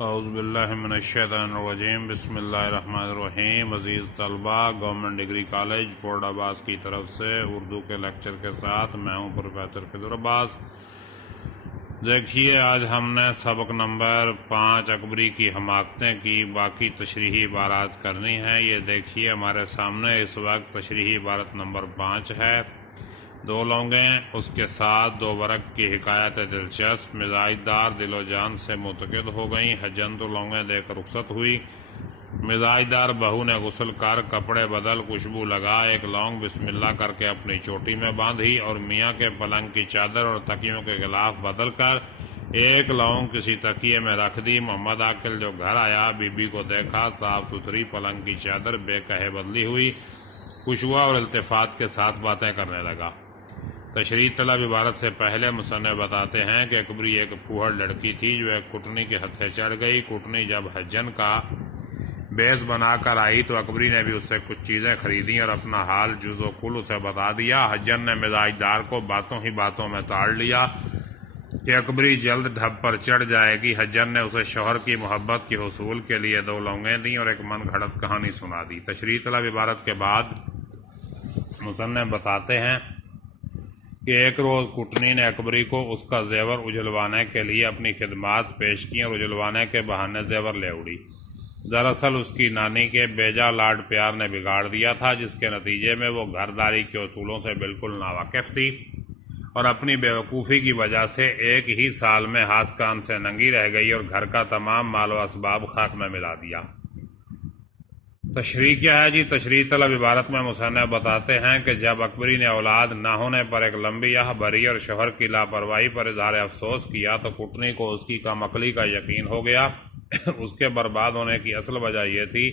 اعوذ باللہ من الشیطان الرجیم بسم اللہ الرحمن الرحیم۔ عزیز طلباء، گورنمنٹ ڈگری کالج فورڈ عباس کی طرف سے اردو کے لیکچر کے ساتھ میں ہوں پروفیسر خضر عباس۔ دیکھیے، آج ہم نے سبق نمبر 5 اکبری کی حماقتیں کی باقی تشریحی عبارات کرنی ہیں۔ یہ دیکھیے ہمارے سامنے اس وقت تشریحی عبارت نمبر 5 ہے۔ 2 لونگیں، اس کے ساتھ 2 ورق کی حکایت دلچسپ، مزاج دار دل و جان سے متقد ہو گئیں۔ حجن تو لونگیں دے کر رخصت ہوئی۔ مزاج دار بہو نے غسل کر کپڑے بدل خوشبو لگا، ایک لونگ بسم اللہ کر کے اپنی چوٹی میں باندھی اور میاں کے پلنگ کی چادر اور تکیوں کے غلاف بدل کر ایک لونگ کسی تکیے میں رکھ دی۔ محمد عاقل جو گھر آیا، بی بی کو دیکھا صاف ستھری پلنگ کی چادر بے کہے بدلی ہوئی، خوش ہوا اور التفات کے ساتھ باتیں کرنے لگا۔ تشریح طلب عبارت سے پہلے مصنف بتاتے ہیں کہ اکبری ایک پھوہڑ لڑکی تھی جو ایک کٹنی کے ہتھے چڑھ گئی۔ کٹنی جب حجن کا بیس بنا کر آئی تو اکبری نے بھی اس سے کچھ چیزیں خریدیں اور اپنا حال جز و کل اسے بتا دیا۔ حجن نے مزاج دار کو باتوں ہی باتوں میں تاڑ لیا کہ اکبری جلد ڈھب پر چڑھ جائے گی۔ حجن نے اسے شوہر کی محبت کے حصول کے لیے 2 لونگیں دیں اور ایک من گھڑت کہانی سنا دی۔ تشریح طلب عبارت کے بعد مصنف بتاتے ہیں کہ ایک روز کٹنی نے اکبری کو اس کا زیور اجلوانے کے لیے اپنی خدمات پیش کی اور اجلوانے کے بہانے زیور لے اڑی۔ دراصل اس کی نانی کے بیجا لاڈ پیار نے بگاڑ دیا تھا، جس کے نتیجے میں وہ گھرداری کے اصولوں سے بالکل ناواقف تھی اور اپنی بیوقوفی کی وجہ سے ایک ہی سال میں ہاتھ کان سے ننگی رہ گئی اور گھر کا تمام مال و اسباب خاک میں ملا دیا۔ تشریح کیا ہے جی؟ تشریح طلب عبارت میں مصنف بتاتے ہیں کہ جب اکبری نے اولاد نہ ہونے پر ایک لمبی آہ بھری اور شوہر کی لاپرواہی پر اظہار افسوس کیا تو کٹنی کو اس کی کم عقلی کا یقین ہو گیا۔ اس کے برباد ہونے کی اصل وجہ یہ تھی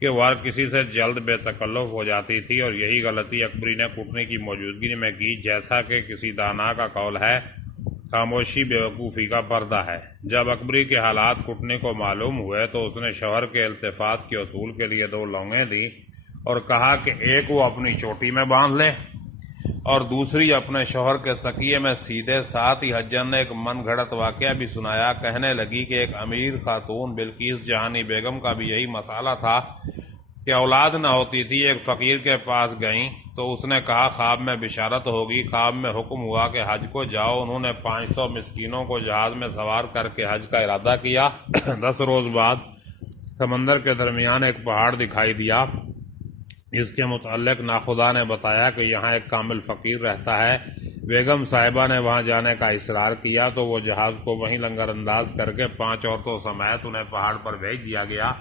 کہ وہ ہر کسی سے جلد بے تکلف ہو جاتی تھی اور یہی غلطی اکبری نے کٹنی کی موجودگی میں کی۔ جیسا کہ کسی دانا کا قول ہے، خاموشی بیوقوفی کا پردہ ہے۔ جب اکبری کے حالات کٹنی کو معلوم ہوئے تو اس نے شوہر کے التفات کے اصول کے لیے 2 لونگیں دیں اور کہا کہ ایک وہ اپنی چوٹی میں باندھ لے اور دوسری اپنے شوہر کے تکیے میں سیدھے۔ ساتھ ہی حجن نے ایک من گھڑت واقعہ بھی سنایا۔ کہنے لگی کہ ایک امیر خاتون بلقیس جہانی بیگم کا بھی یہی مسئلہ تھا کہ اولاد نہ ہوتی تھی۔ ایک فقیر کے پاس گئیں تو اس نے کہا خواب میں بشارت ہوگی۔ خواب میں حکم ہوا کہ حج کو جاؤ۔ انہوں نے 500 مسکینوں کو جہاز میں سوار کر کے حج کا ارادہ کیا۔ 10 روز بعد سمندر کے درمیان ایک پہاڑ دکھائی دیا جس کے متعلق ناخدا نے بتایا کہ یہاں ایک کامل فقیر رہتا ہے۔ بیگم صاحبہ نے وہاں جانے کا اصرار کیا تو وہ جہاز کو وہیں لنگر انداز کر کے 5 عورتوں سمیت انہیں پہاڑ پر بھیج دیا گیا،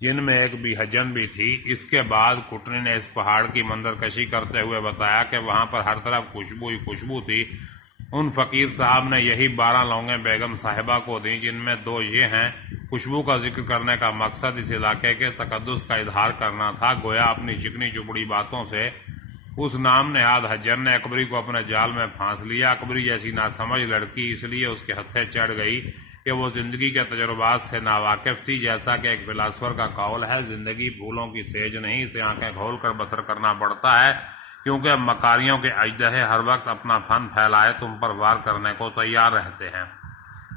جن میں ایک بھی حجن بھی تھی۔ اس کے بعد کٹنی نے اس پہاڑ کی منظر کشی کرتے ہوئے بتایا کہ وہاں پر ہر طرف خوشبو ہی خوشبو تھی۔ ان فقیر صاحب نے یہی 12 لونگیں بیگم صاحبہ کو دیں، جن میں 2 یہ ہیں۔ خوشبو کا ذکر کرنے کا مقصد اس علاقے کے تقدس کا اظہار کرنا تھا۔ گویا اپنی چکنی چپڑی باتوں سے اس نام نہاد حجن نے اکبری کو اپنے جال میں پھانس لیا۔ اکبری جیسی ناسمجھ لڑکی اس لیے اس کے ہتھے چڑھ گئی کہ وہ زندگی کے تجربات سے ناواقف تھی۔ جیسا کہ ایک فلاسفر کا قول ہے، زندگی پھولوں کی سیج نہیں، اسے آنکھیں کھول کر بسر کرنا پڑتا ہے، کیونکہ مکاریوں کے اژدہے ہر وقت اپنا فن پھیلائے تم پر وار کرنے کو تیار رہتے ہیں۔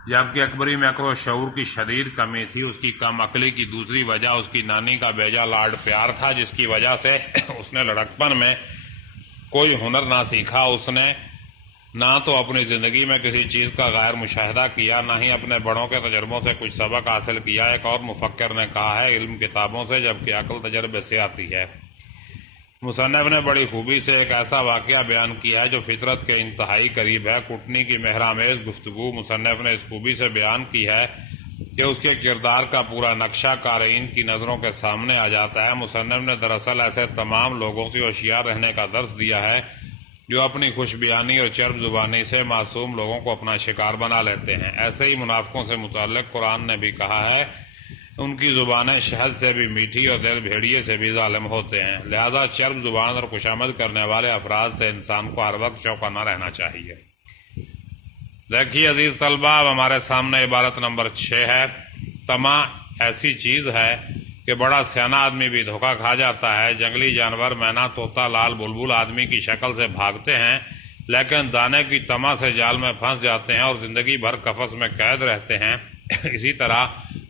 جبکہ اکبری میں عقل و شعور کی شدید کمی تھی۔ اس کی کم عقلی کی دوسری وجہ اس کی نانی کا بیجا لاڈ پیار تھا، جس کی وجہ سے اس نے لڑکپن میں کوئی ہنر نہ سیکھا۔ اس نے نہ تو اپنی زندگی میں کسی چیز کا غیر مشاہدہ کیا، نہ ہی اپنے بڑوں کے تجربوں سے کچھ سبق حاصل کیا۔ ایک اور مفکر نے کہا ہے، علم کتابوں سے جبکہ عقل تجربے سے آتی ہے۔ مصنف نے بڑی خوبی سے ایک ایسا واقعہ بیان کیا ہے جو فطرت کے انتہائی قریب ہے۔ کٹنی کی مہرآمیز گفتگو مصنف نے اس خوبی سے بیان کی ہے کہ اس کے کردار کا پورا نقشہ قارئین کی نظروں کے سامنے آ جاتا ہے۔ مصنف نے دراصل ایسے تمام لوگوں سے ہوشیار رہنے کا درس دیا ہے جو اپنی خوش بیانی اور چرب زبانی سے معصوم لوگوں کو اپنا شکار بنا لیتے ہیں۔ ایسے ہی منافقوں سے متعلق قرآن نے بھی کہا ہے، ان کی زبانیں شہد سے بھی میٹھی اور دل بھیڑیے سے بھی ظالم ہوتے ہیں۔ لہذا چرب زبان اور خوشامد کرنے والے افراد سے انسان کو ہر وقت چوکنا رہنا چاہیے۔ دیکھیے عزیز طلبہ، اب ہمارے سامنے عبارت نمبر 6 ہے۔ طمع ایسی چیز ہے کہ بڑا سیانا آدمی بھی دھوکہ کھا جاتا ہے۔ جنگلی جانور مینا، طوطا، لال بلبل آدمی کی شکل سے بھاگتے ہیں، لیکن دانے کی طمع سے جال میں پھنس جاتے ہیں اور زندگی بھر قفس میں قید رہتے ہیں۔ اسی طرح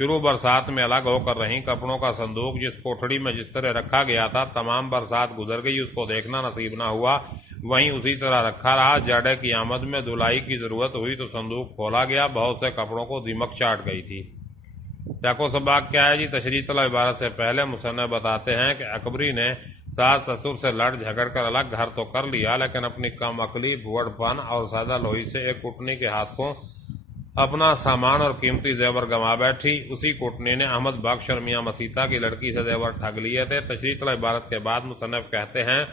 شروع برسات میں الگ ہو کر رہی کپڑوں کا صندوق جس کوٹھڑی میں جس طرح رکھا گیا تھا تمام برسات گزر گئی، اس کو دیکھنا نصیب نہ ہوا، وہیں اسی طرح رکھا رہا۔ جاڑے کی آمد میں دھلائی کی ضرورت ہوئی تو صندوق کھولا گیا، بہت سے کپڑوں کو دیمک چاٹ گئی تھی۔ سیاق و سباق کیا ہے جی؟ تشریح طلب عبارت سے پہلے مصنف بتاتے ہیں کہ اکبری نے ساس سسر سے لڑ جھگڑ کر الگ گھر تو کر لیا، لیکن اپنی کم عقلی، بھوڑ پن اور سادہ لوہی سے ایک کٹنی کے ہاتھوں اپنا سامان اور قیمتی زیور گنوا بیٹھی۔ اسی کٹنی نے احمد بخش اور میاں مسیطہ کی لڑکی سے زیور ٹھگ لیے تھے۔ تشریح طلب عبارت کے بعد مصنف کہتے ہیں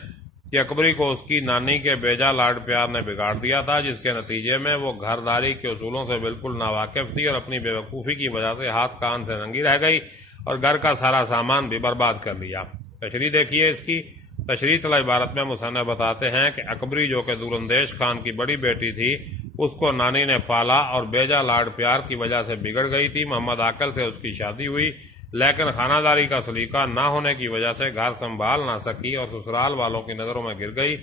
کہ اکبری کو اس کی نانی کے بیجا لاڈ پیار نے بگاڑ دیا تھا، جس کے نتیجے میں وہ گھرداری کے اصولوں سے بالکل ناواقف تھی اور اپنی بے وقوفی کی وجہ سے ہاتھ کان سے ننگی رہ گئی اور گھر کا سارا سامان بھی برباد کر لیا۔ تشریح دیکھیے اس کی۔ تشریح طلب عبارت میں مصنف بتاتے ہیں کہ اکبری جو کہ دوراندیش خان کی بڑی بیٹی تھی، اس کو نانی نے پالا اور بیجا لاڈ پیار کی وجہ سے بگڑ گئی تھی۔ محمد عاقل سے اس کی شادی ہوئی، لیکن خانہ داری کا سلیقہ نہ ہونے کی وجہ سے گھر سنبھال نہ سکی اور سسرال والوں کی نظروں میں گر گئی۔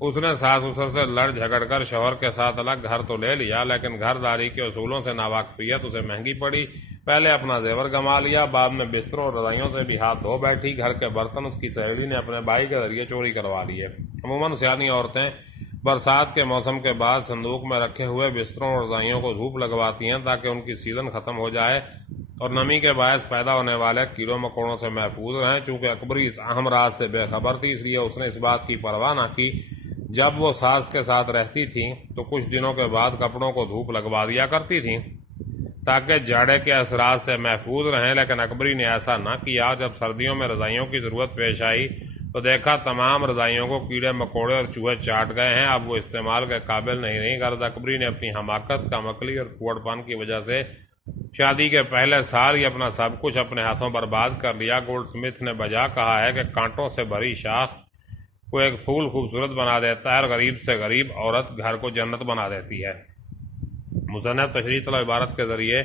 اس نے ساس سسر سے لڑ جھگڑ کر شوہر کے ساتھ الگ گھر تو لے لیا، لیکن گھر داری کے اصولوں سے ناواقفیت اسے مہنگی پڑی۔ پہلے اپنا زیور گنوا لیا، بعد میں بستروں اور رضائیوں سے بھی ہاتھ دھو بیٹھی۔ گھر کے برتن اس کی سہیلی نے اپنے بھائی کے ذریعے چوری کروا لیے۔ عموماً سیانی عورتیں برسات کے موسم کے بعد صندوق میں رکھے ہوئے بستروں اور رضائیوں کو دھوپ لگواتی ہیں تاکہ ان کی سیزن ختم ہو جائے اور نمی کے باعث پیدا ہونے والے کیڑوں مکوڑوں سے محفوظ رہیں۔ چونکہ اکبری اس اہم راز سے بے خبر تھی، اس لیے اس نے اس بات کی پرواہ نہ کی۔ جب وہ ساس کے ساتھ رہتی تھی تو کچھ دنوں کے بعد کپڑوں کو دھوپ لگوا دیا کرتی تھی تاکہ جاڑے کے اثرات سے محفوظ رہیں، لیکن اکبری نے ایسا نہ کیا۔ جب سردیوں میں رضائیوں کی ضرورت پیش آئی تو دیکھا تمام رضائیوں کو کیڑے مکوڑے اور چوہے چاٹ گئے ہیں، اب وہ استعمال کے قابل نہیں رہی۔ غرض اکبری نے اپنی حماقت، کم عقلی اور پھوڑ پن کی وجہ سے شادی کے پہلے سال ہی اپنا سب کچھ اپنے ہاتھوں برباد کر لیا۔ گولڈ سمتھ نے بجا کہا ہے کہ کانٹوں سے بھری شاخ کو ایک پھول خوبصورت بنا دیتا ہے اور غریب سے غریب عورت گھر کو جنت بنا دیتی ہے۔ مصنف تشریح طلب عبارت کے ذریعے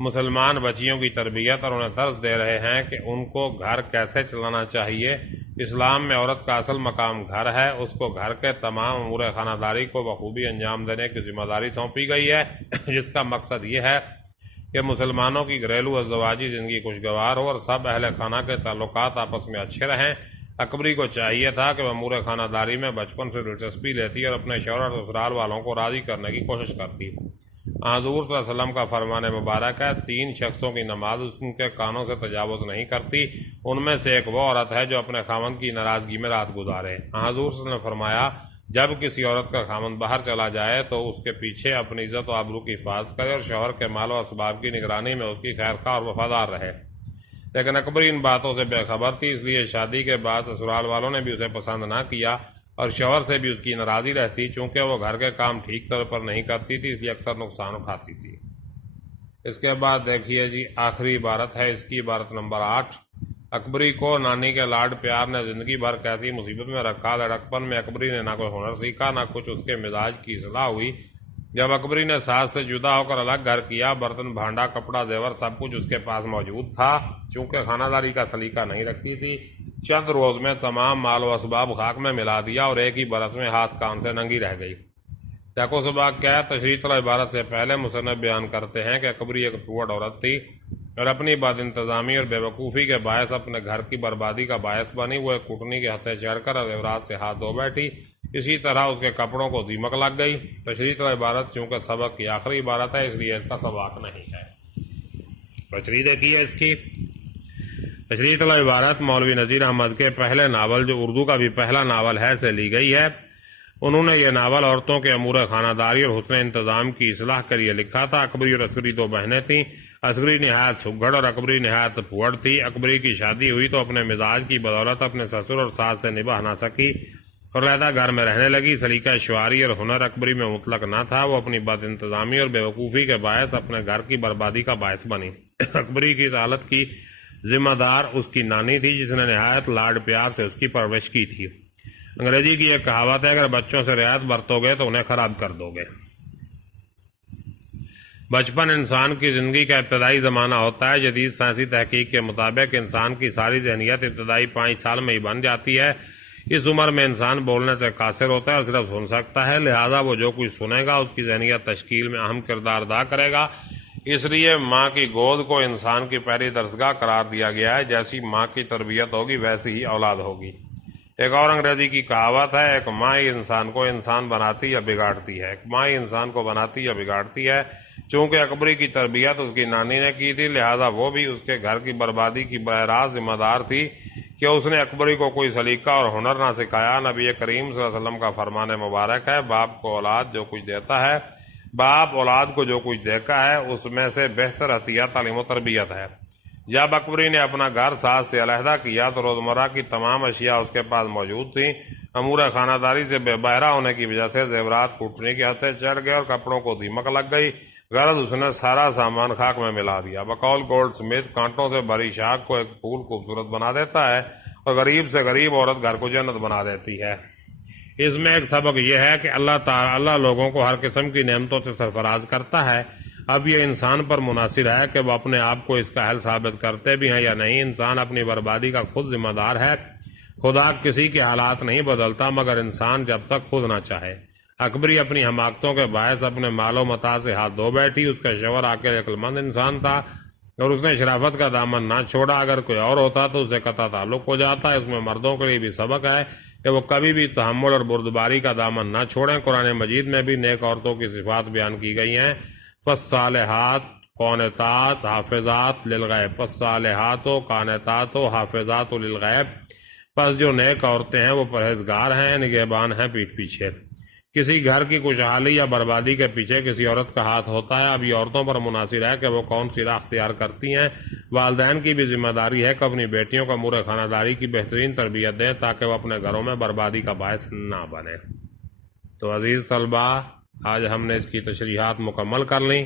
مسلمان بچیوں کی تربیت اور انہیں درس دے رہے ہیں کہ ان کو گھر کیسے چلانا چاہیے۔ اسلام میں عورت کا اصل مقام گھر ہے، اس کو گھر کے تمام امور خانہ داری کو بخوبی انجام دینے کی ذمہ داری سونپی گئی ہے، جس کا مقصد یہ ہے کہ مسلمانوں کی گھریلو ازدواجی زندگی خوشگوار ہو اور سب اہل خانہ کے تعلقات آپس میں اچھے رہیں۔ اکبری کو چاہیے تھا کہ وہ امور خانہ داری میں بچپن سے دلچسپی لیتی اور اپنے شوہر اور سسرال والوں کو راضی کرنے کی کوشش کرتی۔ حضور صلی اللہ علیہ وسلم کا فرمان مبارک ہے، 3 شخصوں کی نماز ان کے کانوں سے تجاوز نہیں کرتی، ان میں سے ایک وہ عورت ہے جو اپنے خاوند کی ناراضگی میں رات گزارے۔ حضور صلی اللہ علیہ وسلم نے فرمایا، جب کسی عورت کا خاوند باہر چلا جائے تو اس کے پیچھے اپنی عزت و آبرو کی حفاظت کرے اور شوہر کے مال و اسباب کی نگرانی میں اس کی خیرخواہ اور وفادار رہے۔ لیکن اکبری ان باتوں سے بے خبر تھی، اس لیے شادی کے بعد سسرال والوں نے بھی اسے پسند نہ کیا اور شوہر سے بھی اس کی ناراضی رہتی۔ چونکہ وہ گھر کے کام ٹھیک طور پر نہیں کرتی تھی، اس لیے اکثر نقصان اٹھاتی تھی۔ اس کے بعد دیکھیے جی آخری عبارت ہے اس کی، عبارت نمبر 8۔ اکبری کو نانی کے لاڈ پیار نے زندگی بھر کیسی مصیبت میں رکھا۔ لڑکپن میں اکبری نے نہ کوئی ہنر سیکھا، نہ کچھ اس کے مزاج کی اصلاح ہوئی۔ جب اکبری نے ساس سے جدا ہو کر الگ گھر کیا، برتن بھانڈا کپڑا زیور سب کچھ اس کے پاس موجود تھا۔ چونکہ خانہ داری کا سلیقہ نہیں رکھتی تھی، چند روز میں تمام مال و اسباب خاک میں ملا دیا اور ایک ہی برس میں ہاتھ کان سے ننگی رہ گئی۔ سیاق و سباق کیا ہے؟ تشریح طلب عبارت سے پہلے مصنف بیان کرتے ہیں کہ اکبری ایک پھوڑ عورت تھی اور اپنی بد انتظامی اور بے وقوفی کے باعث اپنے گھر کی بربادی کا باعث بنی۔ وہ ایک کٹنی کے ہتھے چڑھ کر زیورات سے ہاتھ دھو بیٹھی، اسی طرح اس کے کپڑوں کو دیمک لگ گئی۔ تشریح طلب عبارت چونکہ سبق کی آخری عبارت ہے، اس لیے اس کا سباق نہیں ہے۔ تشریح دیکھیے اس کی۔ تشریح طلب عبارت مولوی نذیر احمد کے پہلے ناول، جو اردو کا بھی پہلا ناول ہے، سے لی گئی ہے۔ انہوں نے یہ ناول عورتوں کے امور خانہ داری اور حسن انتظام کی اصلاح کے لیے لکھا تھا۔ اکبری اور عسکری 2 بہنیں تھیں۔ عسکری نہایت سگڑ اور اکبری نہایت پھوڑ تھی۔ اکبری کی شادی ہوئی تو اپنے مزاج کی بدولت اپنے سسر اور ساس سے نبھا نہ سکی اور علیحدہ گھر میں رہنے لگی۔ سلیقہ شعاری اور ہنر اکبری میں مطلق نہ تھا، وہ اپنی بد انتظامی اور بے وقوفی کے باعث اپنے گھر کی بربادی کا باعث بنی۔ اکبری کی اس حالت کی ذمہ دار اس کی نانی تھی، جس نے نہایت لاڈ پیار سے اس کی پرورش کی تھی۔ انگریزی کی ایک کہاوت ہے، اگر بچوں سے رعایت برتو گے تو انہیں خراب کر دو گے۔ بچپن انسان کی زندگی کا ابتدائی زمانہ ہوتا ہے۔ جدید سائنسی تحقیق کے مطابق انسان کی ساری ذہنیت ابتدائی 5 سال میں ہی بن جاتی ہے۔ اس عمر میں انسان بولنے سے قاصر ہوتا ہے اور صرف سن سکتا ہے، لہذا وہ جو کچھ سنے گا اس کی ذہنیت تشکیل میں اہم کردار ادا کرے گا۔ اس لیے ماں کی گود کو انسان کی پہلی درسگاہ قرار دیا گیا ہے۔ جیسی ماں کی تربیت ہوگی ویسی ہی اولاد ہوگی۔ ایک اور انگریزی کی کہاوت ہے، ایک ماں ہی انسان کو انسان بناتی یا بگاڑتی ہے۔ ایک ماں ہی انسان کو بناتی یا بگاڑتی ہے۔ چونکہ اکبری کی تربیت اس کی نانی نے کی تھی، لہٰذا وہ بھی اس کے گھر کی بربادی کی براہ راست ذمہ دار تھی کہ اس نے اکبری کو کوئی سلیقہ اور ہنر نہ سکھایا۔ نبی کریم صلی اللہ علیہ وسلم کا فرمان مبارک ہے، باپ کو اولاد جو کچھ دیتا ہے، باپ اولاد کو جو کچھ دیکھا ہے اس میں سے بہتر عطیہ تعلیم و تربیت ہے۔ جب اکبری نے اپنا گھر ساس سے علیحدہ کیا تو روزمرہ کی تمام اشیاء اس کے پاس موجود تھیں۔ امور خانہ داری سے بے بہرہ ہونے کی وجہ سے زیورات کوٹنے کے ہتھے چڑھ گئے اور کپڑوں کو دیمک لگ گئی۔ غرض اس نے سارا سامان خاک میں ملا دیا۔ بقول گولڈ سمتھ، کانٹوں سے بھری شاخ کو ایک پھول خوبصورت بنا دیتا ہے اور غریب سے غریب عورت گھر کو جنت بنا دیتی ہے۔ اس میں ایک سبق یہ ہے کہ اللہ لوگوں کو ہر قسم کی نعمتوں سے سرفراز کرتا ہے۔ اب یہ انسان پر منحصر ہے کہ وہ اپنے آپ کو اس کا اہل ثابت کرتے بھی ہیں یا نہیں۔ انسان اپنی بربادی کا خود ذمہ دار ہے۔ خدا کسی کے حالات نہیں بدلتا مگر انسان جب تک خود نہ چاہے۔ اکبری اپنی حماقتوں کے باعث اپنے مال و متاع سے ہاتھ دھو بیٹھی۔ اس کا شوہر عاقل عقل مند انسان تھا اور اس نے شرافت کا دامن نہ چھوڑا۔ اگر کوئی اور ہوتا تو اسے قطع تعلق ہو جاتا۔ اس میں مردوں کے لیے بھی سبق ہے کہ وہ کبھی بھی تحمل اور بردباری کا دامن نہ چھوڑیں۔ قرآن مجید میں بھی نیک عورتوں کی صفات بیان کی گئی ہیں، فالصالحات قانتات حافظات للغیب، فالصالحات و قانتات و حافظات للغیب، پس جو نیک عورتیں ہیں وہ پرہیزگار ہیں، نگہبان ہیں پیٹھ پیچھے۔ کسی گھر کی خوشحالی یا بربادی کے پیچھے کسی عورت کا ہاتھ ہوتا ہے۔ اب یہ عورتوں پر منحصر ہے کہ وہ کون سی راہ اختیار کرتی ہیں۔ والدین کی بھی ذمہ داری ہے کہ اپنی بیٹیوں کو امور خانہ داری کی بہترین تربیت دیں تاکہ وہ اپنے گھروں میں بربادی کا باعث نہ بنے۔ تو عزیز طلبہ، آج ہم نے اس کی تشریحات مکمل کر لیں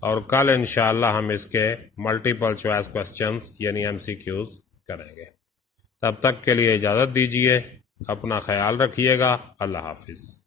اور کل انشاءاللہ ہم اس کے ملٹیپل چوائس کوسچنز یعنی MCQs کریں گے۔ تب تک کے لیے اجازت دیجیے، اپنا خیال رکھیے گا۔ اللہ حافظ۔